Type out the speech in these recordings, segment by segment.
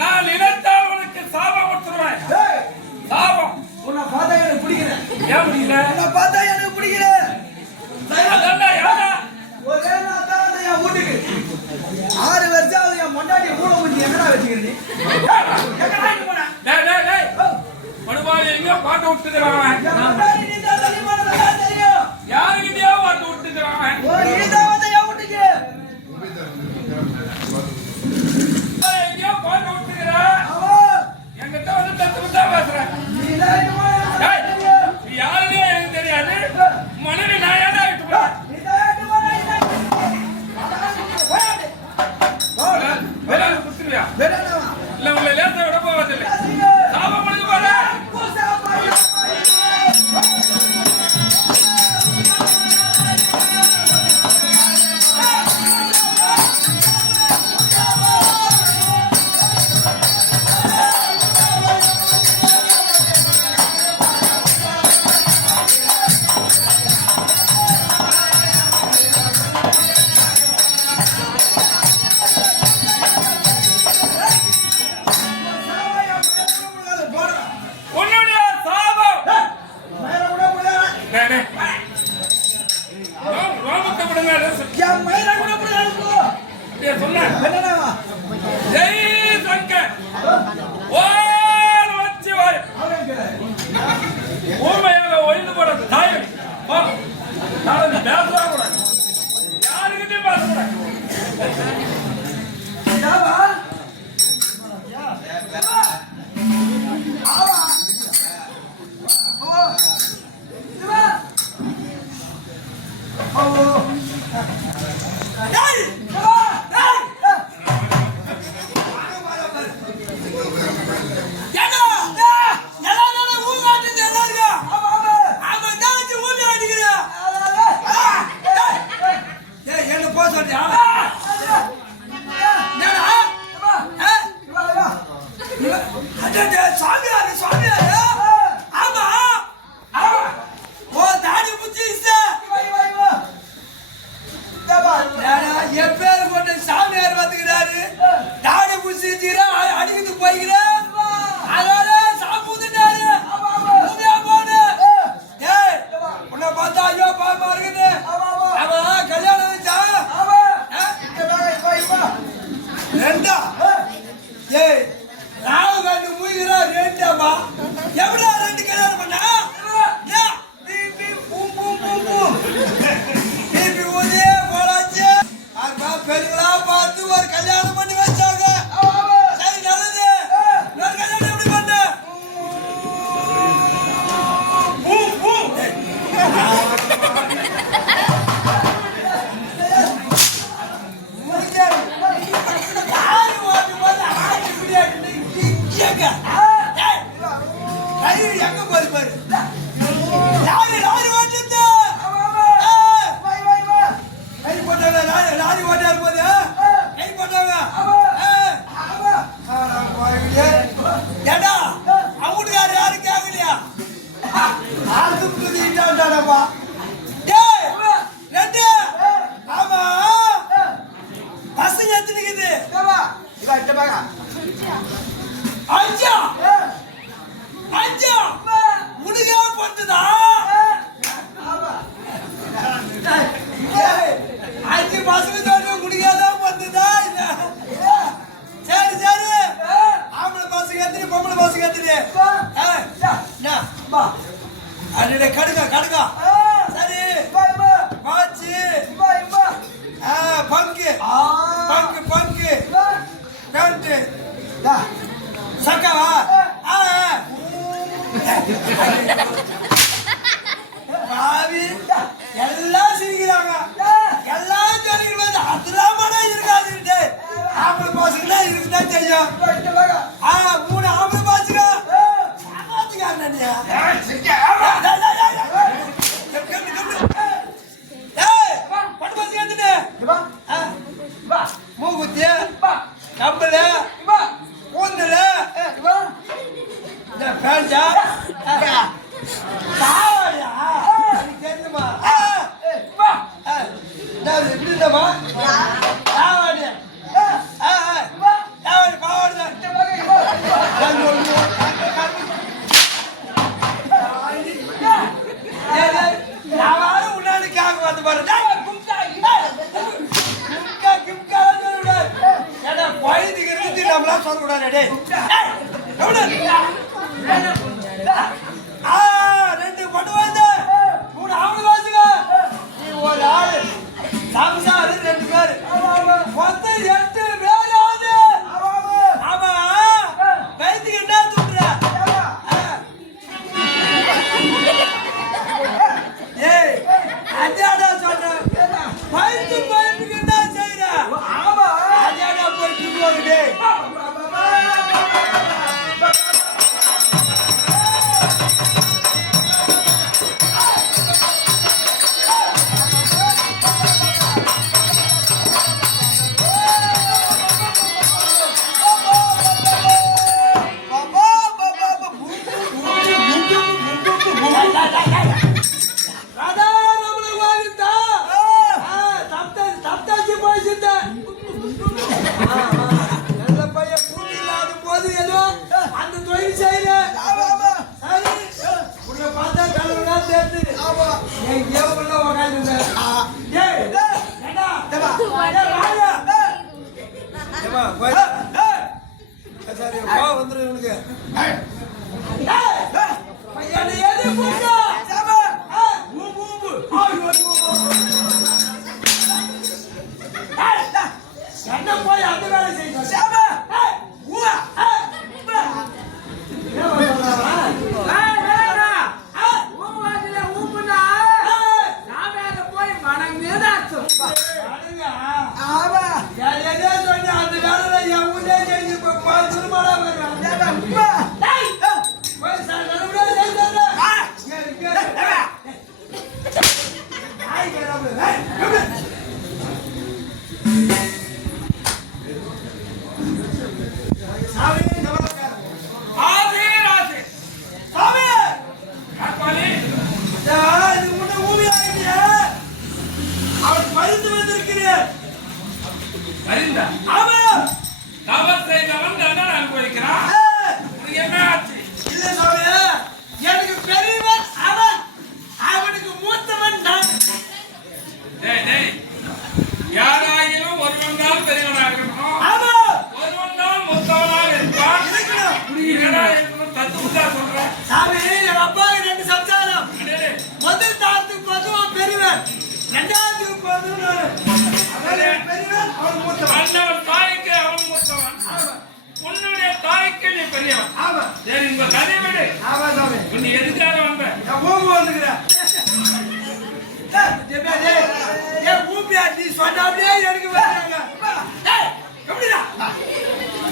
நான் நினைத்தால் உனக்கு சாபம் கொடுத்துருவேன். சாபம் உன்னை பார்த்தா எனக்கு பிடிக்கல. ஏன் பிடிக்கல? உன்னை பார்த்தா எனக்கு பிடிக்கல. ஒரே நாள் தான் என் வீட்டுக்கு 6 வருஷம் என் பொண்டாட்டி மூணு முடிஞ்சு எங்கடா வச்சுக்கிறீங்க? படுபாடு எங்கேயோ பாட்டு விட்டுக்கிறான். யாருக்கிட்டயோ பாட்டு விட்டுக்கிறான். எங்கேயோ பாட்டு விட்டுக்கிறான். என்கிட்ட வந்து தத்து தான் பேசுறேன். யாருன்னே எனக்கு தெரியாது. மனைவி நான் ஏன்னா விட்டு போறேன். இல்ல உங்களை லேசா விட போவதில்லை. சாபம் கொடுக்க போறேன். எல்லாம் சிரிக்கிறாங்க. எல்லாம் சொல்லிக்கிறது அதெல்லாம் இருக்காது. ஆம்பளை பாசுங்களா இருக்குதான் தெரியும். 3 ஆம்பளை பாசுங்க பார்த்து பாரு. ஏடா குழந்தைக்கு இருந்து நம்மளாம் சொல்லக்கூடாது. டேய் ரெண்டு கொண்டு வந்து 3 ஆம்பளை வாசுங்க. நீ ஒரு ஆளு சம்சாரு 2 பேரு மொத்தம் 8 பேர் ஆகுது. ஆமா வயிற்றுக்கு என்ன தூக்குற? ஏய் அதாடா சொல்றேன். வயிற்றுக்கு என்ன செய்யற? ஆமா அதாடா போயிட்டு போகுது.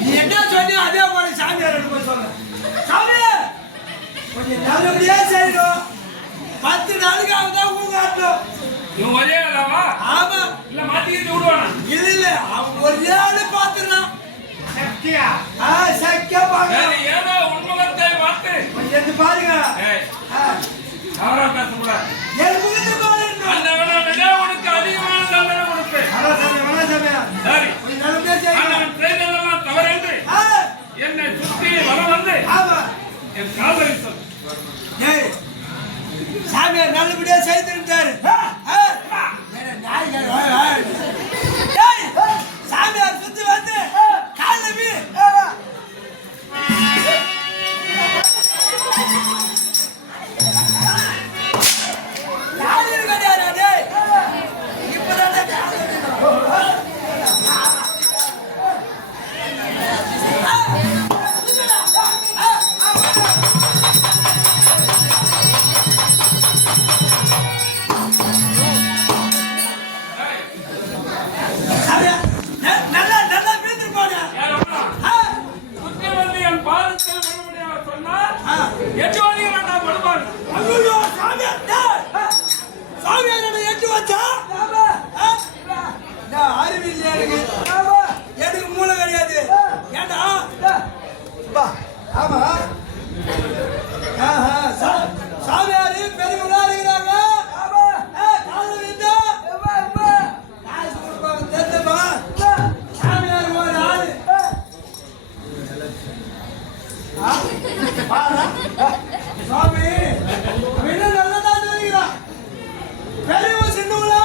நீ என்ன சொன்னியோ அதே போல சாமியார் சொல்ல. கொஞ்சம் நல்லபடியா செய்யணும். 10 நாளுக்கு அவதான் ஊங்காட்டும். ஒரே ஆளாவா? ஆமா. இல்ல மாத்திக்கிட்டு விடுவானா? இல்ல அவன் ஒரே ஆளு பாத்துறான். சக்கியா சக்கியா பாருங்க. ஏதோ உண்முகத்தை பார்த்து கொஞ்சம் பாருங்க. அவரா பேசக்கூடாது. என் முகத்தை பாருங்க. அந்த வேணா உனக்கு அதிகமான தண்டனை கொடுப்பேன். சரி கொஞ்சம் நல்லபடியா செய்யுங்க. நான் செய்ததெல்லாம் தவறு என்று என்னை சுற்றி வர வந்து என் காதலை சொல். சாமியார் நல்லபடியா செய்திருந்தாரு. சாமியார் சுத்தி வந்து காலவி யாரு கிடையாது. இப்பதான் எனக்கு மூளை கிடையாது. ஏண்டா ஆமா சாமியாரு பெரியவங்களா இருக்கிறாங்க. சாமியார் ஒரு ஆளு சாமி நல்லதான் சொல்லிக்கிறான். பெரியவங்க சின்னவங்களா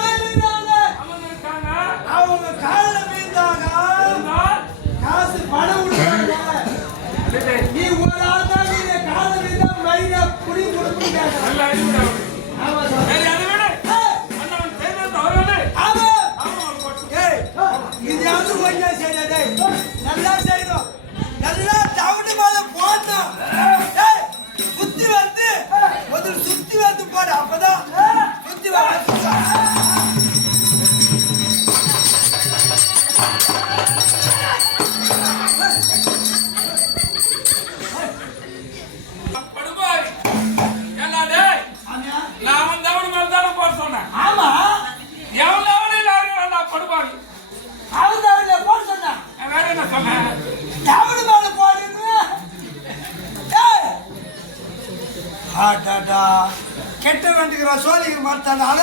இருக்கிற சோழிக்கு மாட்டாங்க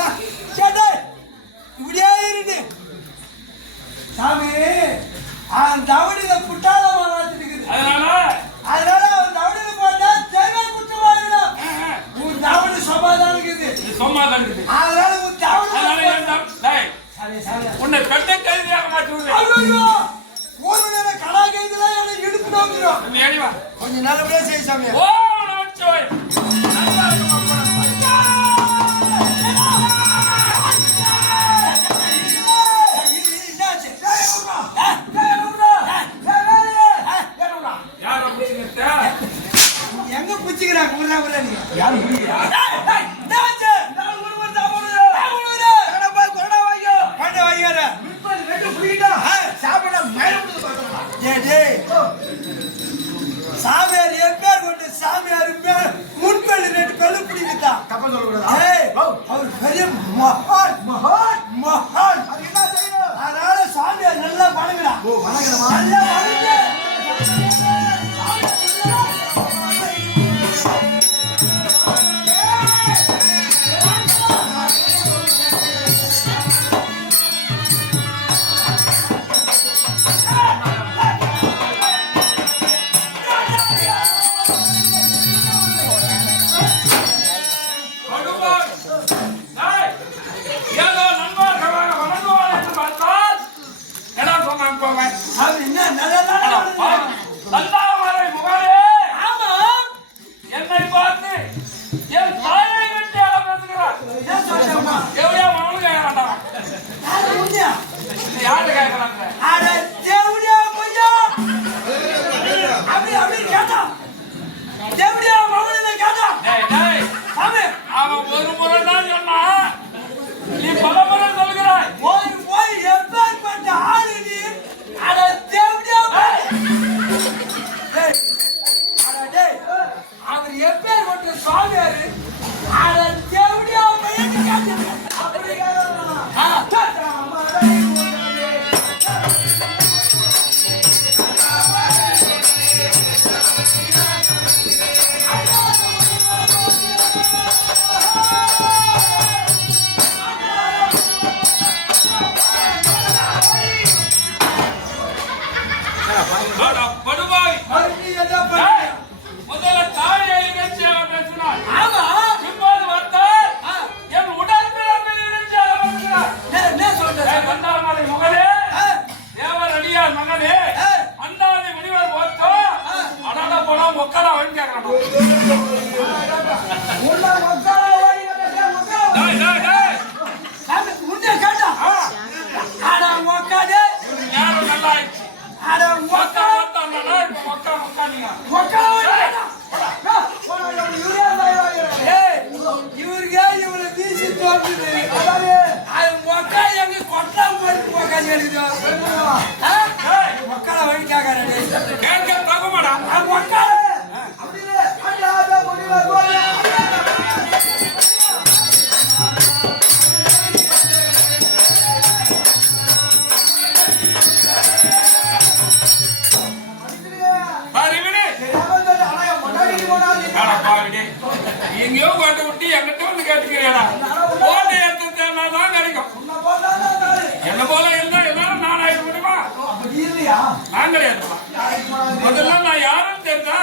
கேட்டு இப்படியே இருந்து சாமி அவன் தவடியில குட்டாளமா இருக்குது. அதனால அவன் தவடியில போட்டா தெருவே குற்றமாயிடும். உன் தவடி சமாதானம் இருக்குது. அதனால உன் தவடி உன்னை பெண்ண கைதியாக மாற்றி ஒரு நேரம் கடா கைதுல எனக்கு இடுப்பு நோக்கிறோம். கொஞ்சம் நல்லபடியா செய்ய சாமி. எங்க பிடிச்சுக்கிறாங்க சாமியார் எப்பேர் கொண்டு சாமியார் முன்பள்ளி ரெண்டு கல்லு பிடிக்குதா அவர் பெரிய மகான் மகான் மகான். அதனால சாமியார் நல்லா வணங்குறா. நல்லா வணங்க. என்னை பார்த்து என் தாயை விட்டு யாரு கேட்கறாங்க? அவன் ஒரு முறை தான் சொன்னா நீ பல முறை சொல்கிறாய். அவர் எப்பேர் கொண்ட சுவாமியாரு தேவடியா படுவாய் முதல்ல தாயை நிகழ்ச்சியாக பேசினார். இப்போது வந்தால் என் உடற்பிறப்பு நிகழ்ச்சியாக பேசுகிறார். வந்தாமலை மகளே, தேவர் அடியார் மகளே, அண்டாதி முனிவர் போத்தோ அடாட போனா மொக்கலா வழி கேட்கறான். முன்னே கேட்டா யாரும் நல்லா மொக்கா மொக்கா மொக்கா நீங்க இவருக்கே இவளை வீசி தோன்றுது. அது மொக்கா எங்க கொட்டா போயிட்டு மக்களை வழி கேட்க தகுமாடா மொக்கா எங்கேயோ கொண்டு விட்டு எங்கிட்ட வந்து கேட்டுக்கிறேடா. போட்டு எடுத்து தான் கிடைக்கும். என்ன போல இருந்தா எல்லாரும் நான் ஆயிட முடியுமா? நான் கிடையாதுமா. முதல்ல நான் யாரும் தெரிஞ்சா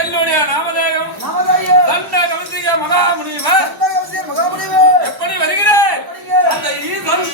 என்னுடைய நாமதேகம் தண்ட கவிசிக மகாமுனிவர் எப்படி வருகிறேன் அந்த ஈசன்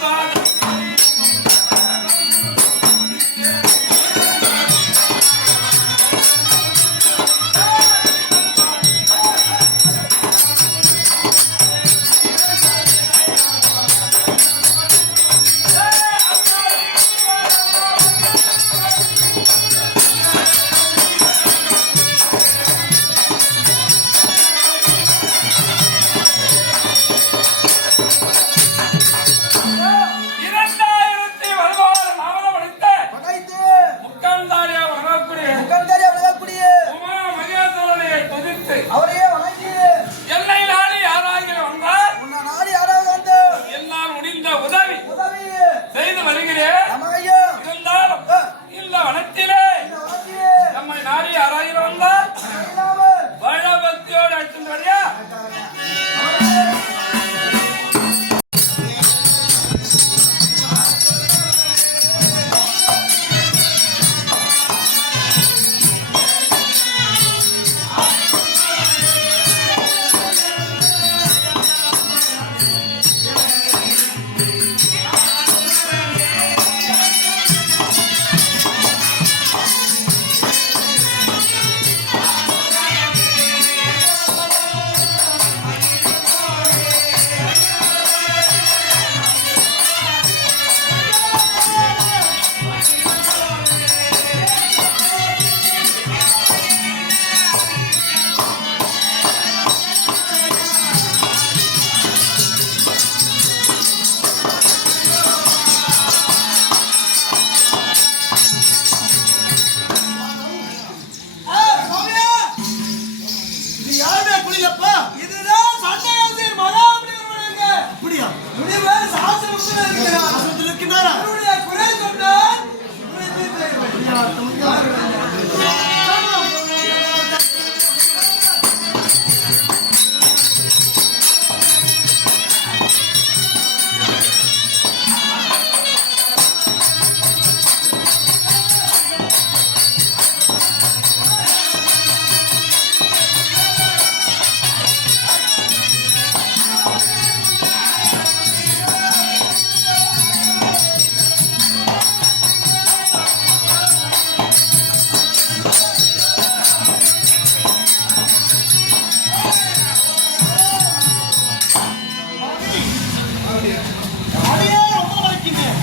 இருக்கின்றாரா? உன்னுடைய குறை சொன்னால் குறை தீர்த்து அடியே ரொம்ப வலிக்கின்றேன்.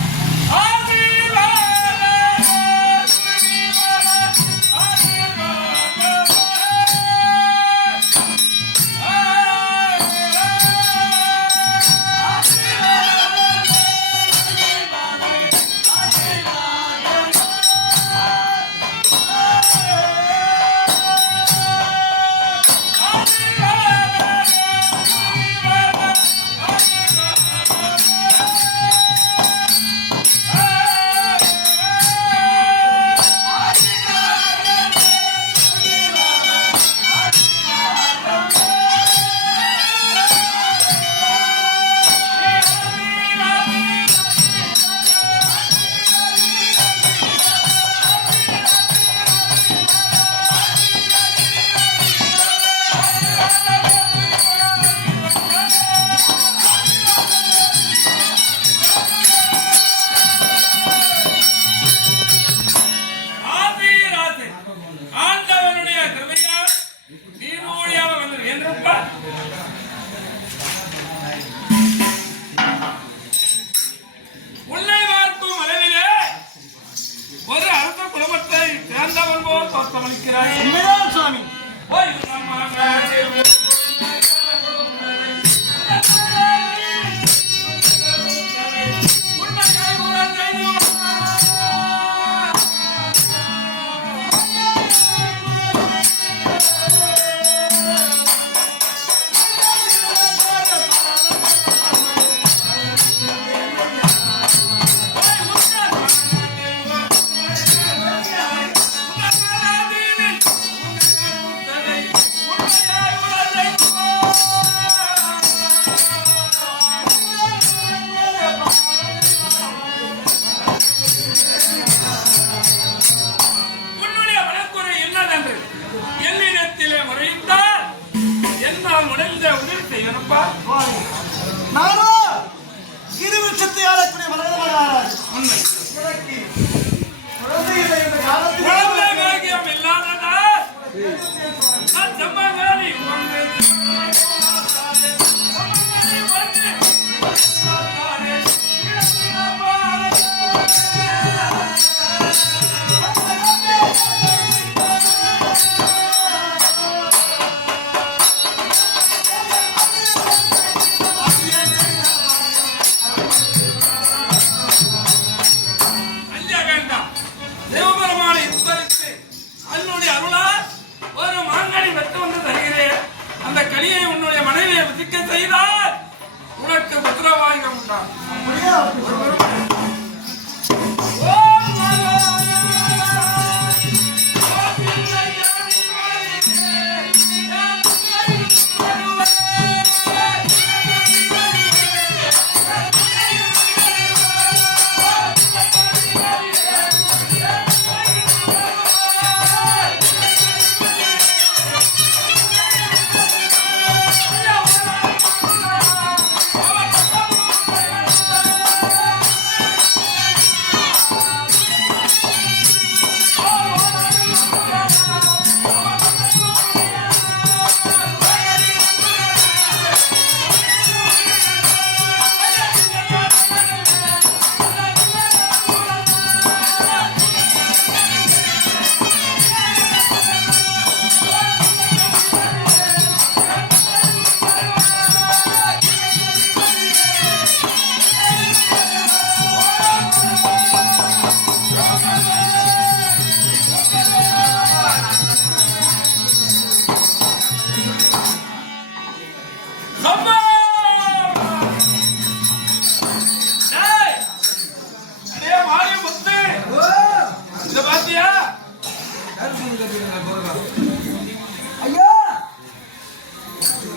ஆண்டவனுடைய கிருபையால் நீனோடியாக வந்தது என்றப்பா உன்னை பார்க்கும் அளவிலே ஒரு அரச குடும்பத்தை சேர்ந்தவன் போல் தோற்றமளிக்கிறாய். உண்மைதான் சுவாமி. ஓய் உன்னுடைய வழக்குறை என்னதென்று என்னிடத்திலே முறையிட்டால் என்னால் உடைந்த உதவி செய்யணும்பா. நானோ இருவிருட்சத்தை ஆளக்கூடிய மலர்மலராஜ். உண்மை குழந்தை இல்லை என்ற காலத்தில் குழந்தை பாக்கியம் இல்லாததால் நான் செம்மகாரி அஞ்ச வேண்டாம். சிவபெருமானை உத்தரித்து அதனுடைய அருளால் ஒரு மாங்கனி பெற்று வந்து தருகிறேன். அந்த கனியை உன்னுடைய மனைவியை விதிக்க செய்தால் உனக்கு புத்திரவாயுகம் உண்டாகும். ஓம் நமோ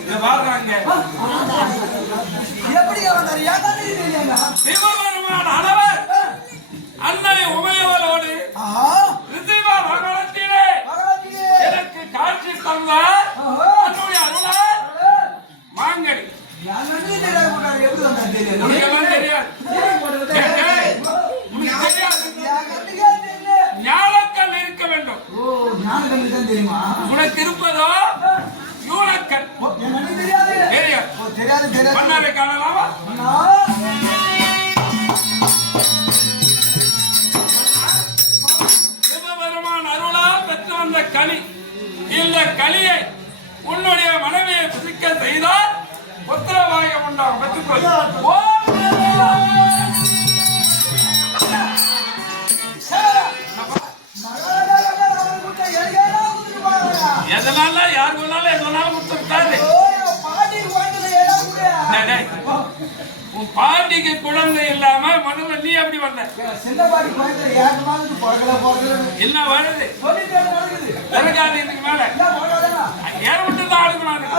இங்க வாழ்றாங்க. எப்படி வந்தாரு ஏன் தெரியுங்க சிவபெருமான் அளவர் அன்னை உமையவளோடு ஆஹா ரிஷிவ மகளத்திலே பகவானியே எனக்கு காட்சி தந்த அன்னுடைய அருளால் மாங்கனி நான் நன்றி தெரியாத போட்டாரு எப்படி வந்தாரு தெரியாது உனக்கெல்லாம் தெரியாது. ஏய், உனக்கு தெரியாது. என் கண்ணுக்கே தெரியல. ஞானக்கல் இருக்க வேண்டும். ஓ ஞான கண்ணுக்கு தான் தெரியுமா உனக்கு இருப்பதோ யூனக்கல். ஓ, என் கண்ணுக்கு தெரியாது தெரியாது. ஓ தெரியாது தெரியாது மன்னாரை காணலாமா? அண்ணா, சிவபெருமான் அருளால் பெற்று வந்த கனி. இந்த கனியை உன்னுடைய மனைவியை புசிக்க செய்தால் புத்திரபாகியம் உண்டாகும். பெற்றுக்கொள். ஓம் நகரடா நம்ம கூட்ட எங்கேடா கூட்டிட்டு போறாங்க எதனால யார் சொன்னாலும் எது சொன்னாலும் கொடுத்துருக்காரு. ஓ பாட்டி குழந்தை ஏடா கூட உன் பாட்டிக்கு குழந்தை இல்லாம முதல்ல நீ எப்படி வந்த? சின்ன பாட்டி குழந்தை ஏகமானது போகல என்ன வருது? சொல்லிட்டு நடக்குது பிறகாது இதுக்கு மேல என்ன போகாதா ஏற விட்டு தான் ஆடுக்கணும்.